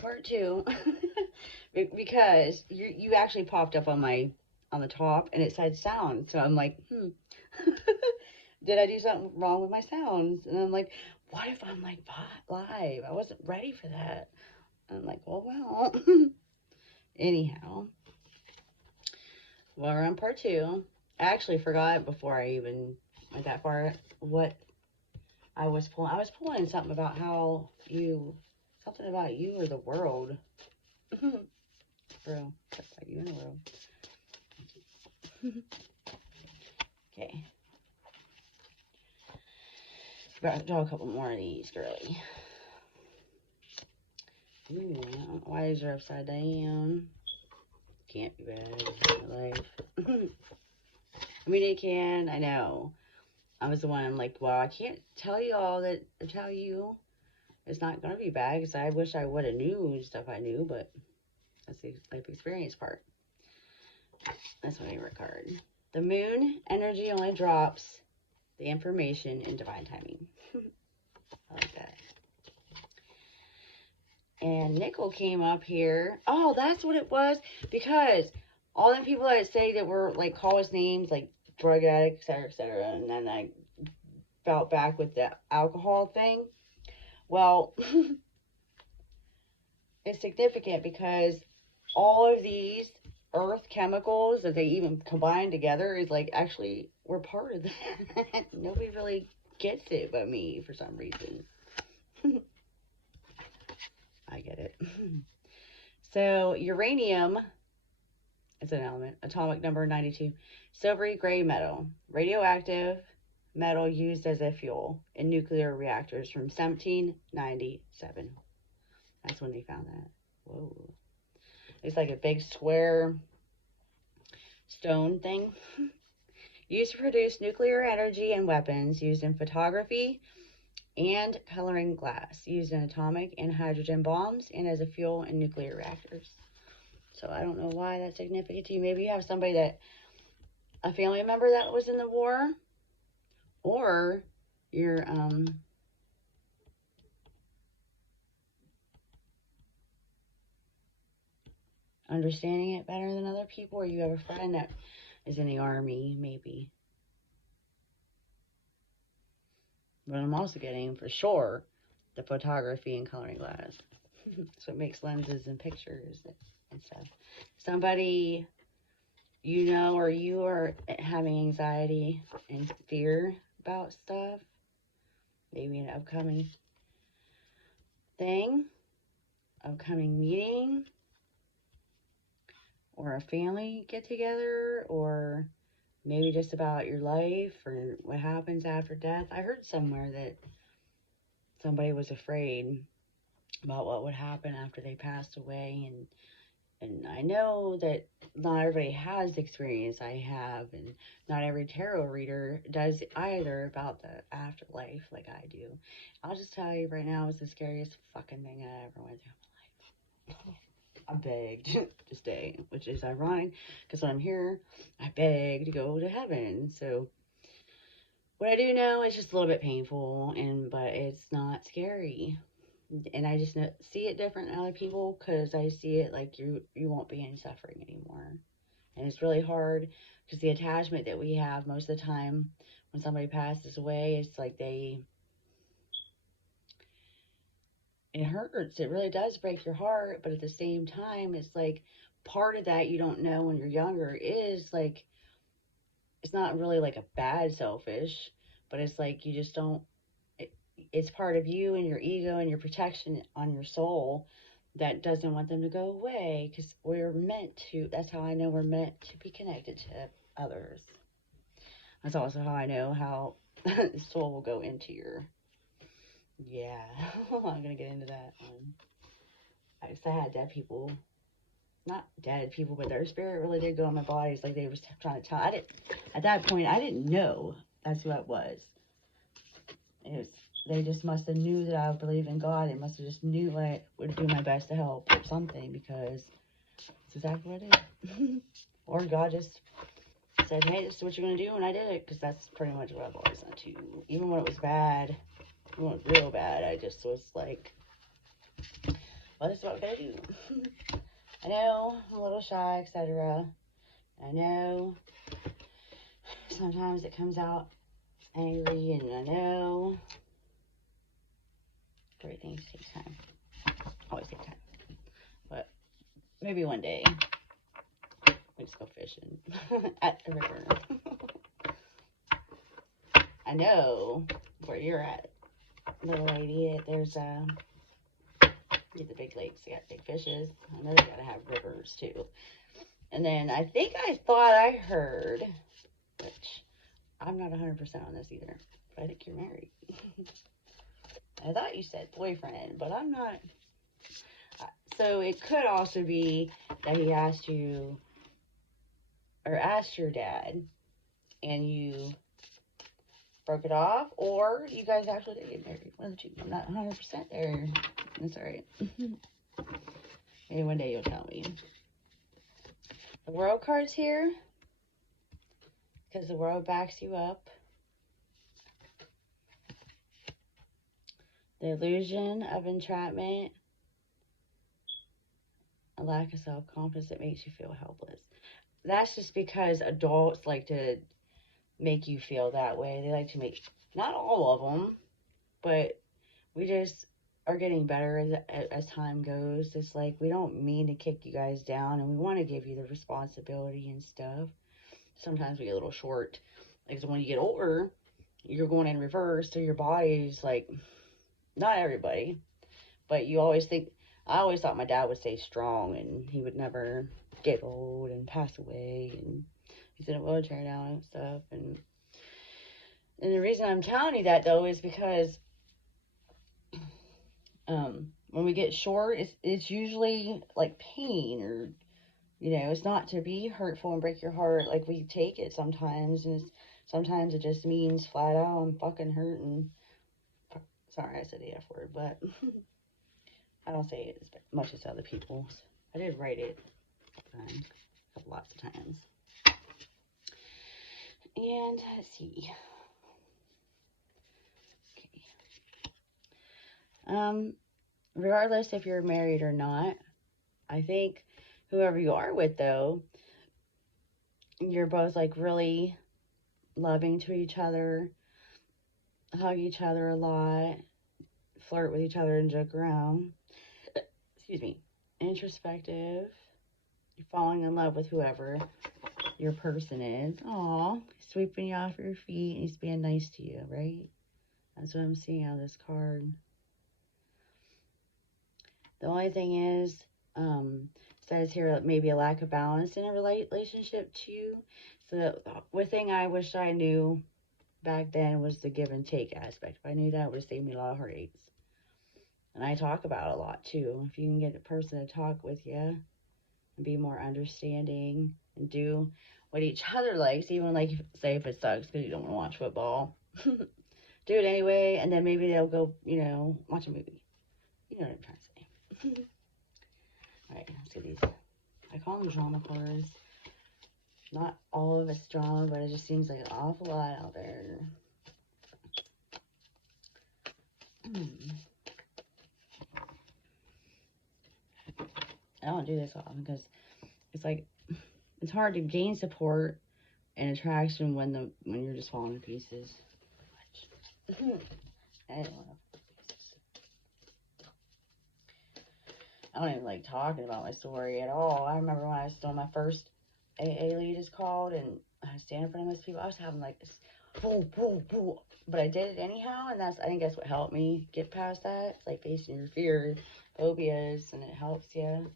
part two. Because you actually popped up on the top and it said sound. So I'm like, did I do something wrong with my sounds? And I'm like, what if I'm like live? I wasn't ready for that. And I'm like, well. Anyhow, well, we're on part two. I actually forgot before I even went that far what I was pulling. I was pulling something about something about you or the world. Bro, that's about you and the world. Okay. About to draw a couple more of these, girly. Ooh, I don't know why these are upside down. Can't be bad in life. I mean, it can. I know. I was the one. I'm like, well, I can't tell you all that. Tell you it's not gonna be bad because I wish I would have knew stuff I knew, but that's the life experience part. That's my favorite card. The moon energy only drops the information in divine timing. I like that. And nickel came up here. Oh, that's what it was. Because all the people that say that were like call us names like drug addict, etc., etc., and then I felt back with the alcohol thing. Well, it's significant because all of these earth chemicals that they even combine together is like actually we're part of that. Nobody really gets it but me for some reason. I get it. So uranium is an element, atomic number 92, silvery gray metal, radioactive metal used as a fuel in nuclear reactors from 1797. That's when they found that. Whoa. It's like a big square stone thing. Used to produce nuclear energy and weapons, used in photography and coloring glass, used in atomic and hydrogen bombs, and as a fuel in nuclear reactors. So I don't know why that's significant to you. Maybe you have somebody a family member that was in the war, or you're understanding it better than other people, or you have a friend that is in the army, maybe. But I'm also getting, for sure, the photography and coloring glass. So it makes lenses and pictures and stuff. Somebody you know or you are having anxiety and fear about stuff, maybe an upcoming thing, upcoming meeting, or a family get together, or maybe just about your life or what happens after death. I heard somewhere that somebody was afraid about what would happen after they passed away, and I know that not everybody has the experience I have, and not every tarot reader does either about the afterlife like I do. I'll just tell you right now, it's the scariest fucking thing I ever went through in my life. I begged to stay, which is ironic because when I'm here, I beg to go to heaven. So what I do know is just a little bit painful, but it's not scary. And I just see it different than other people because I see it like you won't be in suffering anymore. And it's really hard because the attachment that we have most of the time when somebody passes away, it's like it hurts. It really does break your heart. But at the same time, it's like part of that you don't know when you're younger is like, it's not really like a bad selfish, but it's like you just don't, it's part of you and your ego and your protection on your soul that doesn't want them to go away because we're meant to. That's how I know we're meant to be connected to others. That's also how I know how the soul will go into your. Yeah, I'm gonna get into that. I guess I had dead people, not dead people, but their spirit really did go in my body. It's like they were trying to tell. I didn't. At that point, I didn't know that's who I was. It was, they just must have knew that I believe in God. They must have just knew I would do my best to help or something, because it's exactly what I did. Or God just said, hey, this is what you're going to do, and I did it, because that's pretty much what I've always done too. Even when it was bad, when it was real bad, I just was like, Well, this is what we gotta do. I know I'm a little shy, etc. I know sometimes it comes out angry, and I know great things take time. Always take time. But maybe one day we just go fishing at the river. I know where you're at, little lady. There's get the big lakes, they got big fishes. I know they gotta have rivers too. And then I think I thought I heard, which I'm not 100% on this either, but I think you're married. I thought you said boyfriend, but I'm not. So it could also be that he asked you, or asked your dad, and you broke it off, or you guys actually did get married. One of the two. I'm not 100% there. That's alright. Maybe one day you'll tell me. The world card's here because the world backs you up. The illusion of entrapment, a lack of self-confidence that makes you feel helpless. That's just because adults like to make you feel that way. They like to make, not all of them, but we just are getting better as time goes. It's like we don't mean to kick you guys down, and we want to give you the responsibility and stuff. Sometimes we get a little short. Like, so when you get older, you're going in reverse, so your body's like, not everybody, but you always think, I always thought my dad would stay strong and he would never get old and pass away, and he's in a wheelchair now and stuff. And the reason I'm telling you that though is because when we get short, it's usually like pain, or it's not to be hurtful and break your heart. Like, we take it sometimes, and sometimes it just means flat out, I'm fucking hurting. Sorry, I said the F word, but I don't say it as much as other people. I did write it lots of times. And let's see. Okay. Regardless if you're married or not, I think whoever you are with, though, you're both like really loving to each other, hug each other a lot, flirt with each other and joke around. Excuse me. Introspective. You're falling in love with whoever your person is. Aw, sweeping you off your feet, and he's being nice to you, right? That's what I'm seeing out of this card. The only thing is, says here maybe a lack of balance in a relationship too. So the thing I wish I knew back then was the give and take aspect. If I knew that, it would have saved me a lot of heartaches. And I talk about it a lot too. If you can get a person to talk with you and be more understanding and do what each other likes, even like, say if it sucks because you don't want to watch football, do it anyway, and then maybe they'll go, watch a movie. You know what I'm trying to say. Alright, let's get these. I call them drama cards. Not all of it's drama, but it just seems like an awful lot out there. I don't do this often because it's like, it's hard to gain support and attraction when you're just falling to pieces. I don't even like talking about my story at all. I remember when I was still my first AA lead is called, and I was standing in front of those people. I was having like this, but I did it anyhow, and I think that's what helped me get past that. It's like facing your fears, phobias, and it helps you.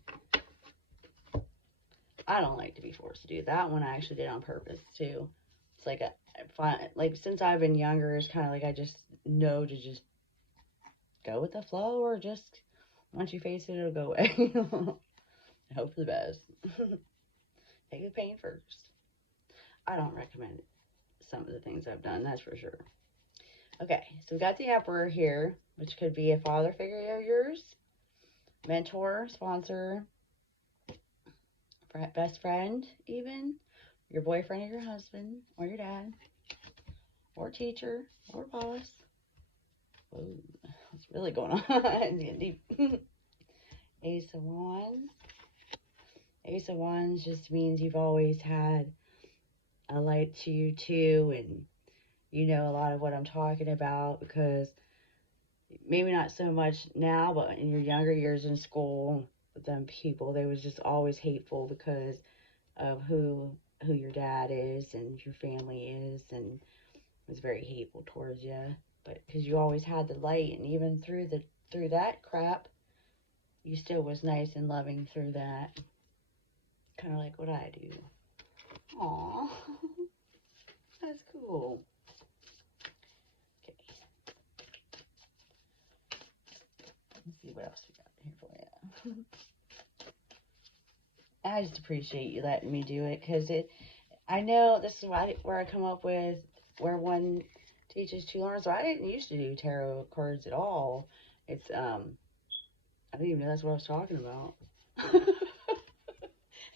I don't like to be forced to do that one. I actually did on purpose too. It's like like since I've been younger, it's kind of like I just know to just go with the flow, or just once you face it, it'll go away. I hope for the best. Take the pain first. I don't recommend some of the things I've done, that's for sure. Okay, so we got the Emperor here, which could be a father figure of yours, mentor, sponsor, best friend, even your boyfriend or your husband or your dad or teacher or boss. Whoa, what's really going on? It's getting deep. Ace of Wands. Ace of Wands just means you've always had a light to you too, and you know a lot of what I'm talking about, because maybe not so much now, but in your younger years in school, with them people, they was just always hateful because of who your dad is and your family is, and was very hateful towards you. But because you always had the light, and even through that crap, you still was nice and loving through that. Kind of like what I do. Aw, that's cool. Okay, let's see what else we got here for you. I just appreciate you letting me do it, because I know this is where I come up with where one teaches to learn. So I didn't used to do tarot cards at all. It's I didn't even know that's what I was talking about.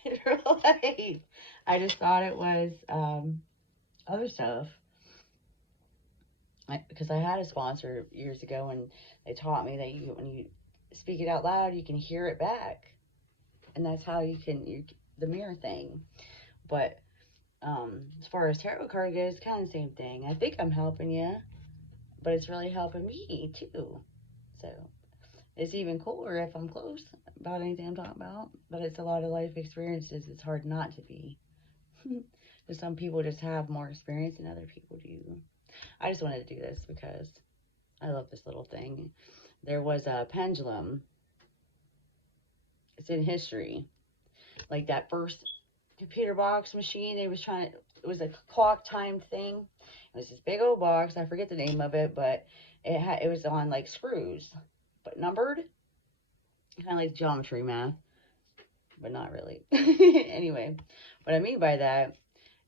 In real life, I just thought it was other stuff. Because I had a sponsor years ago, and they taught me that when you speak it out loud, you can hear it back, and that's how the mirror thing. But as far as tarot card goes, it's kind of the same thing. I think I'm helping you, but it's really helping me too. So it's even cooler if I'm close about anything I'm talking about. But it's a lot of life experiences. It's hard not to be. Because some people just have more experience than other people do. I just wanted to do this because I love this little thing. There was a pendulum. It's in history. Like that first computer box machine, it was a clock time thing. It was this big old box. I forget the name of it, but it was on like screws, but numbered. Kind of like geometry math, but not really. Anyway, what I mean by that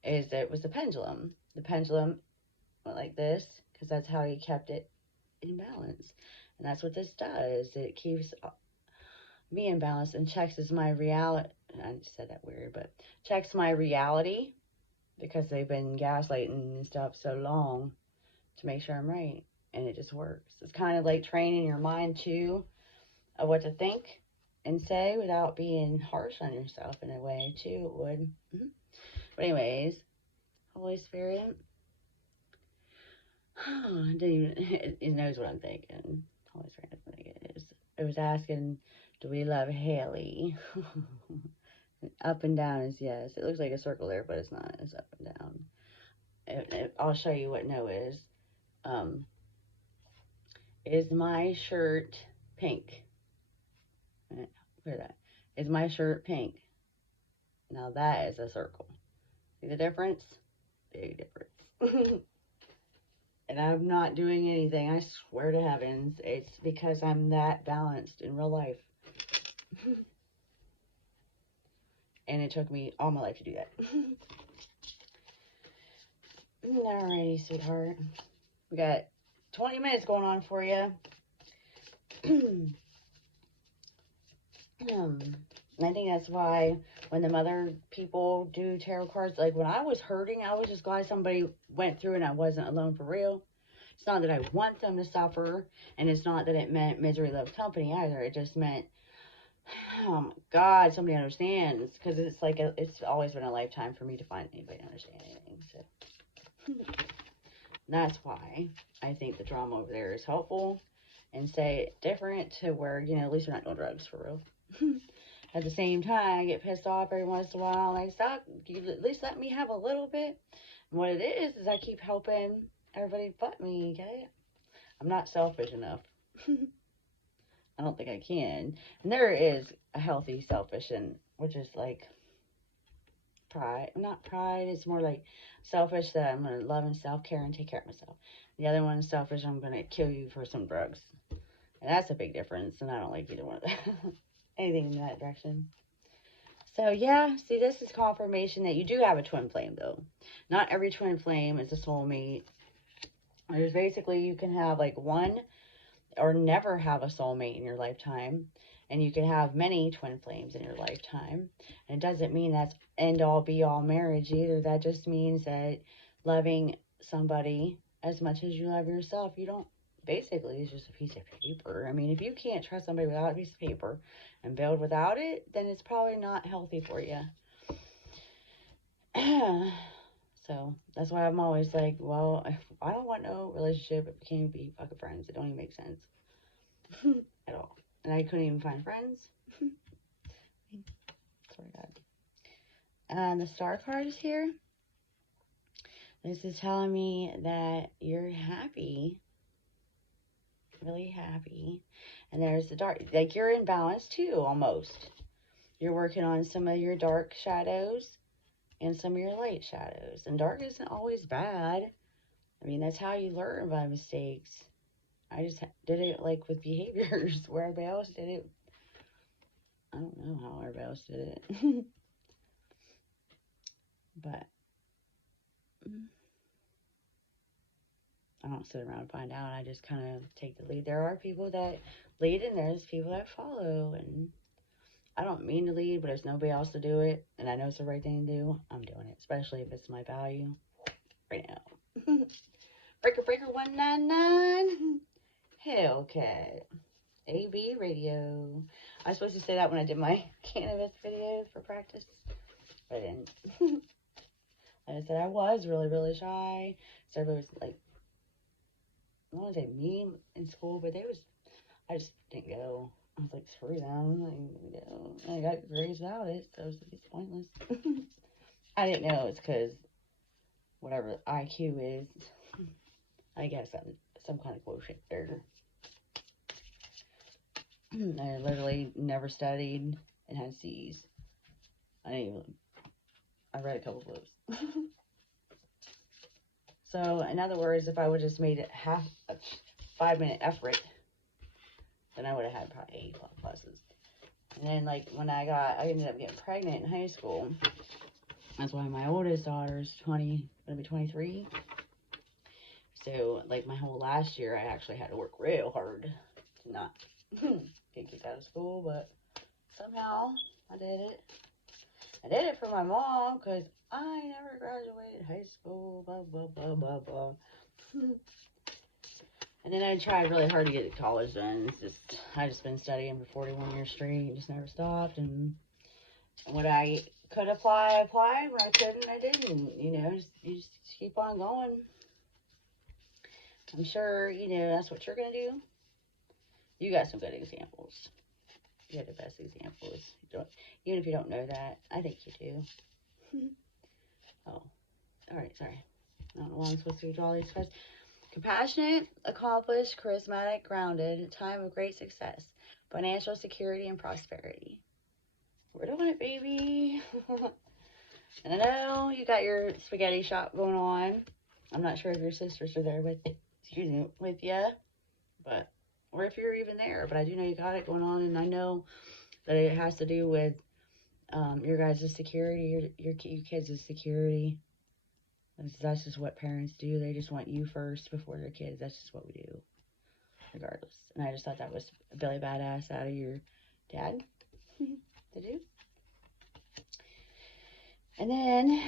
is that it was a pendulum. The pendulum went like this because that's how he kept it in balance. And that's what this does. It keeps me in balance and checks as my reality. I just said that weird, but checks my reality because they've been gaslighting and stuff so long to make sure I'm right. And it just works. It's kind of like training your mind too of what to think and say without being harsh on yourself in a way too. It would. Mm-hmm. But anyways, Holy Spirit, it knows what I'm thinking. Holy Spirit knows what it is. It was asking, do we love Hailie? Up and down is yes. It looks like a circle there, but it's not. It's up and down. I'll show you what no is. Is my shirt pink? Where that? Is my shirt pink? Now that is a circle. See the difference? Big difference. And I'm not doing anything. I swear to heavens. It's because I'm that balanced in real life. And it took me all my life to do that. Alrighty, sweetheart. We got 20 minutes going on for you. I think that's why when the other people do tarot cards, like when I was hurting, I was just glad somebody went through and I wasn't alone for real. It's not that I want them to suffer, and it's not that it meant misery loves company either. It just meant, oh my God, somebody understands. Because it's like, it's always been a lifetime for me to find anybody to understand anything. So that's why I think the drama over there is helpful, and say it different to where, you know, at least you're not doing drugs for real. At the same time, I get pissed off every once in a while. Like, stop, you at least let me have a little bit. And what it is I keep helping everybody but me, okay? I'm not selfish enough. I don't think I can. And there is a healthy selfish, and which is like pride. Not pride, it's more like selfish that I'm going to love and self-care and take care of myself. The other one is selfish, I'm going to kill you for some drugs. And that's a big difference, and I don't like either one of that. Anything in that direction. So yeah, see, this is confirmation that you do have a twin flame, though. Not every twin flame is a soulmate. There's basically, you can have like one or never have a soulmate in your lifetime, and you can have many twin flames in your lifetime. And it doesn't mean that's end all be all marriage either. That just means that loving somebody as much as you love yourself, you don't basically it's just a piece of paper. I mean, if you can't trust somebody without a piece of paper and build without it, then it's probably not healthy for you. So that's why I'm always like, well, I don't want no relationship if we can't be fucking friends. It don't even make sense at all. And I couldn't even find friends. Swear to God. And the star card is here. This is telling me that you're happy, really happy. And there's the dark, like you're in balance too, almost. You're working on some of your dark shadows and some of your light shadows. And dark isn't always bad. I mean, that's how you learn by mistakes. I just did it like with behaviors where everybody else did it. I don't know how everybody else did it. But I don't sit around and find out. I just kind of take the lead. There are people that lead and there's people that follow. And I don't mean to lead, but there's nobody else to do it. And I know it's the right thing to do. I'm doing it, especially if it's my value right now. Breaker, breaker, 199. Hellcat. AB radio. I was supposed to say that when I did my cannabis video for practice, but I didn't. Like I said, I was really, really shy. So everybody was like, I don't want to say mean in school, but I just didn't go. I was like, screw them. I didn't go. I got grades without it, so it's pointless. I didn't know it's because whatever IQ is, I guess some kind of quotient there. I literally never studied and had C's. I read a couple books. So, in other words, if I would have just made it half a 5-minute effort, then I would have had probably A pluses. And then, like, when I ended up getting pregnant in high school. That's why my oldest daughter's gonna be 23. So, like, my whole last year, I actually had to work real hard to not get kicked out of school, but somehow I did it. I did it for my mom, because I never graduated high school, blah, blah, blah, blah, blah. And then I tried really hard to get to college done. I just been studying for 41 years straight and just never stopped. And when I could apply, I applied. When I couldn't, I didn't. You know, you just keep on going. I'm sure, that's what you're going to do. You got some good examples. You have the best examples. Even if you don't know that, I think you do. Oh, all right, sorry. I don't know why I'm supposed to draw these cards. Compassionate, accomplished, charismatic, grounded, time of great success, financial security and prosperity. We're doing it, baby. And I know you got your spaghetti shop going on. I'm not sure if your sisters are there with you, but or if you're even there. But I do know you got it going on, and I know that it has to do with your guys' security, your kids' security. That's just what parents do. They just want you first before their kids. That's just what we do, regardless. And I just thought that was really badass out of your dad to do. And then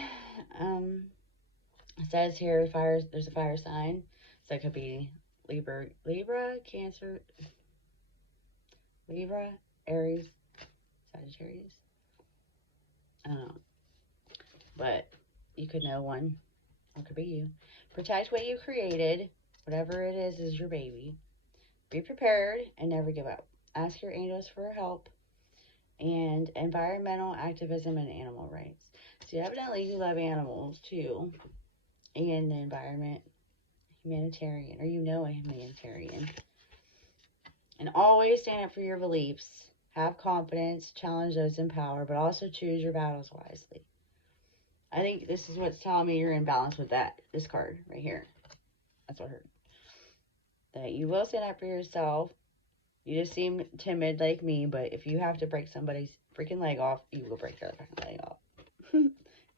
it says here, there's a fire sign. So it could be Libra, Cancer, Libra, Aries, Sagittarius. I don't know. But you could know one. It could be you. Protect what you created. Whatever it is your baby. Be prepared and never give up. Ask your angels for help. And environmental activism and animal rights. So evidently you love animals too. And the environment. Humanitarian. Or a humanitarian. And always stand up for your beliefs. Have confidence. Challenge those in power. But also choose your battles wisely. I think this is what's telling me you're in balance with this card right here. That's what I heard. That you will stand up for yourself. You just seem timid like me, but if you have to break somebody's freaking leg off, you will break their fucking leg off.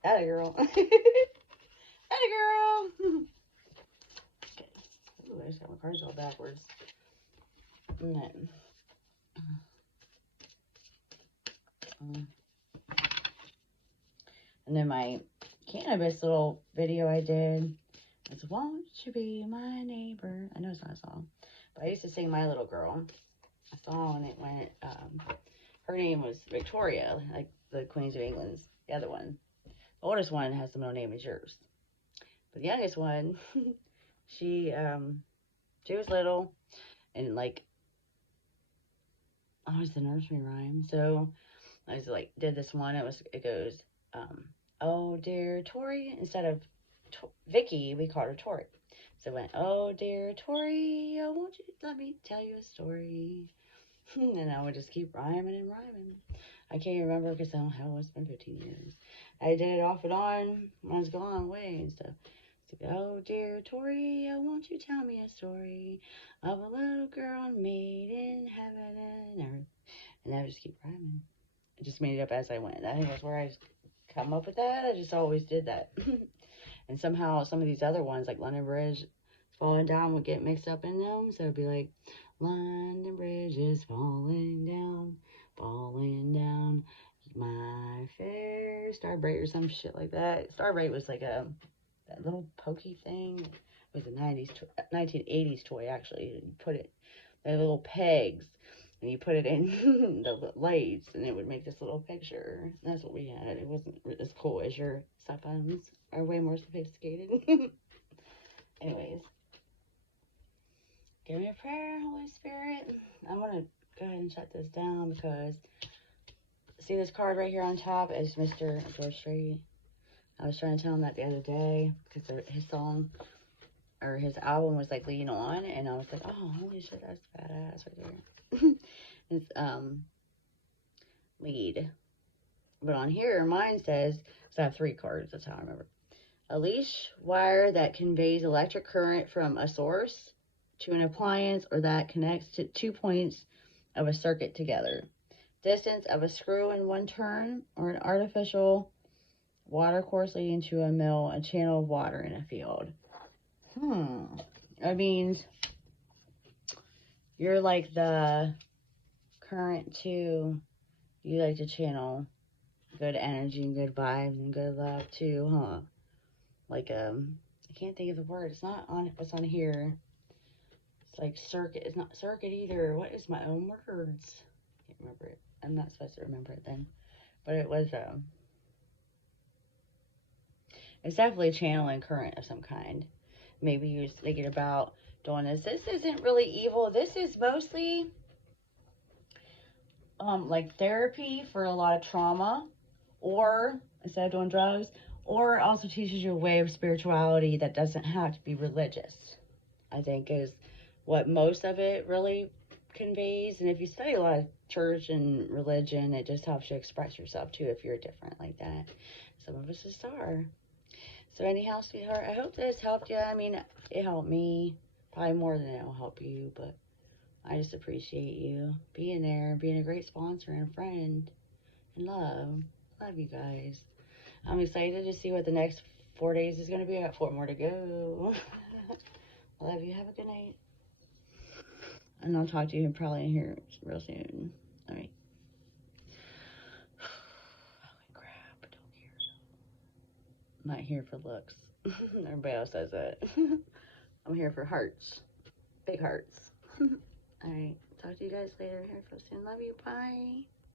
Atta girl. Atta girl. Okay. Ooh, I just got my cards all backwards. And then my cannabis little video I did. It's Won't You Be My Neighbor. I know it's not a song. But I used to sing My Little Girl, a song, it went, her name was Victoria, like the Queens of England's, the other one. The oldest one has the middle name as yours. But the youngest one, she, she was little, and like, oh, it's the nursery rhyme. So I was like, did this one. It goes, oh dear Tori. Instead of Vicky, we called her Tori. So it went, oh dear Tori, oh won't you let me tell you a story? And I would just keep rhyming and rhyming. I can't remember because I don't know, it's been 15 years. I did it off and on when I was gone away and stuff. So, oh dear Tori, oh won't you tell me a story of a little girl made in heaven and earth? And I would just keep rhyming. I just made it up as I went. I think that's where I come up with that. I just always did that. And somehow some of these other ones, like London Bridge falling down, would get mixed up in them. So it'd be like, London Bridge is falling down, my fair Starbright, or some shit like that. Starbright was like that little pokey thing. It was a 1980s toy, actually. You put it, the little pegs, and you put it in the lights, and it would make this little picture. And that's what we had. It wasn't as cool as your cell phones. Are way more sophisticated. Anyways, give me a prayer, Holy Spirit. I'm going to go ahead and shut this down because see this card right here on top is Mr. George Strait. I was trying to tell him that the other day because his song or his album was like Lean On, and I was like, oh, holy shit, that's badass right there. It's lead. But on here, mine says, so I have 3 cards, that's how I remember. A leash wire that conveys electric current from a source to an appliance or that connects to 2 points of a circuit together. Distance of a screw in one turn, or an artificial water course leading to a mill, a channel of water in a field. That means you're like the current to, you like to channel good energy and good vibes and good love too, huh? Like, I can't think of the word. It's not on what's on here. It's like circuit. It's not circuit either. What is my own words? Can't remember it. I'm not supposed to remember it then. But it was, it's definitely channeling current of some kind. Maybe you're thinking about doing this. This isn't really evil. This is mostly, like therapy for a lot of trauma, or instead of doing drugs, or also teaches you a way of spirituality that doesn't have to be religious, I think is what most of it really conveys. And if you study a lot of church and religion, it just helps you express yourself too if you're different like that. Some of us just are. So anyhow, sweetheart, I hope this helped you. I mean, it helped me probably more than it'll help you, but I just appreciate you being there, being a great sponsor and friend and love. Love you guys. I'm excited to see what the next 4 days is going to be. I got 4 more to go. I love you. Have a good night. And I'll talk to you probably here real soon. All right. Holy crap. Don't hear. I'm not here for looks. Everybody else says that. I'm here for hearts. Big hearts. All right. Talk to you guys later. Here for soon. Love you. Bye.